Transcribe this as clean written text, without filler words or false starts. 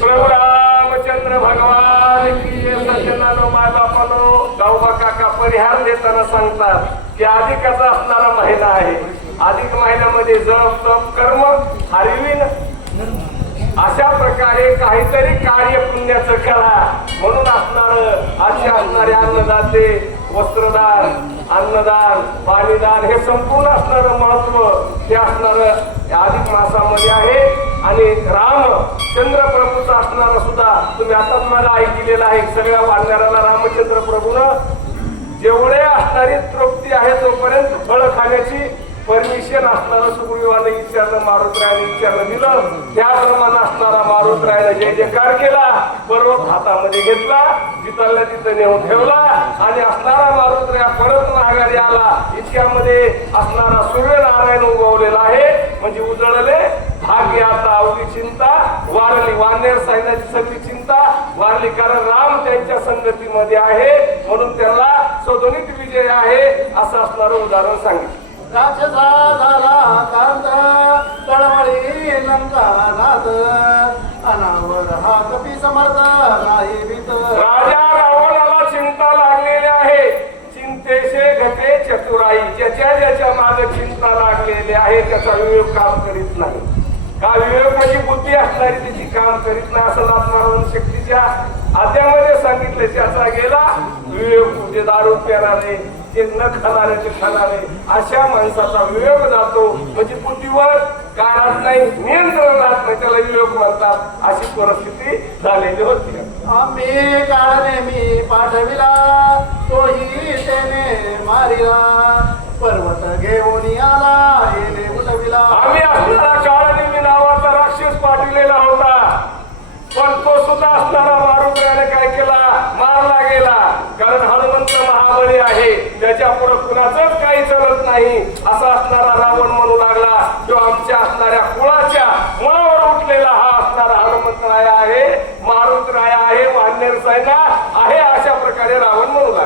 प्रभू रामचंद्र भगवान की सज्जनानो माय बापानो गावबा काका परिहार देताना सांगतात की अधिकाचा असणारा महिना आहे. अधिक महिन्यामध्ये जप तप कर्म हरवीन अशा प्रकारे काहीतरी कार्य पुण्याचं करा म्हणून असणार असे असणारे अन्नदाते वस्त्रदान अन्नदान पाणीदान हे संपूर्ण असणारं महत्व हे असणारं अधिक मासामध्ये आहे. आणि रामचंद्र प्रभूचा असणारा सुद्धा तुम्ही आताच मला ऐकलेला आहे. सगळ्या वाढणाऱ्याला रामचंद्र प्रभूनं जेवढे असणारी तृप्ती आहे तोपर्यंत फळ खाण्याची परमिशन असणारं सुग्रीवाने विचारलं मारुतरायाने विचारलं दिलं. त्याप्रमाणे असणारा मारुतरायाने जय जयकार केला. पर्वत हातामध्ये घेतला जिथल्या तिथं नेऊन ठेवला आणि असणारा मारुतराया परत माघारी आला. इतक्यामध्ये असणारा सूर्यनारायण उगवलेला आहे. म्हणजे उजळले भाग्य आता अवघी चिंता वारली. वानेर सैन्याची सगळी चिंता वारली कारण राम त्यांच्या संगतीमध्ये आहे म्हणून त्याला सदोनित विजय आहे असं असणारं उदाहरण सांगितलं. राक्षसा झाला कांत तळमळी नंदनाथ अनावर हा कपी समर्थ नाही भीत. राजा रावणाला चिंता लागलेली आहे. चिंतेचे घटे चतुराई. ज्याच्या मागे चिंता लागलेली आहे त्याचा विवेक काम करीत नाही. का विवेक म्हणजे बुद्धी असणारी तिची काम करीत नाही असं नाथनारायण शक्तीच्या आद्यामध्ये सांगितले. ज्याचा गेला विवेक म्हणजे दारू प्याराने ते न खाणारे ते खाणारे अशा माणसाचा विवेक जातो. म्हणजे बुद्धीवर काय राहत नाही नियंत्रण राहत नाही त्याला विवेक म्हणतात. अशी परिस्थिती झालेली होती. आम्ही काळ नेहमी पाठविला तोही त्याने मारिला पर्वत घेऊन आला येणे उठविला. आम्ही असणारा काळनेमी नावाचा राक्षस पाठविलेला होता पण तो सुद्धा असणारा मारुतरायाने काय केला मारला गेला. कारण हनुमंत महाबली आहे त्याच्या पुढे कुणाचंच काही चालत नाही असा असणारा रावण म्हणू लागला. जो आमच्या असणाऱ्या कुळाच्या मुळावर उठलेला हा असणारा हनुमंतराया आहे मारुतराया आहे वानेर सैना आहे अशा प्रकारे रावण म्हणू लागला.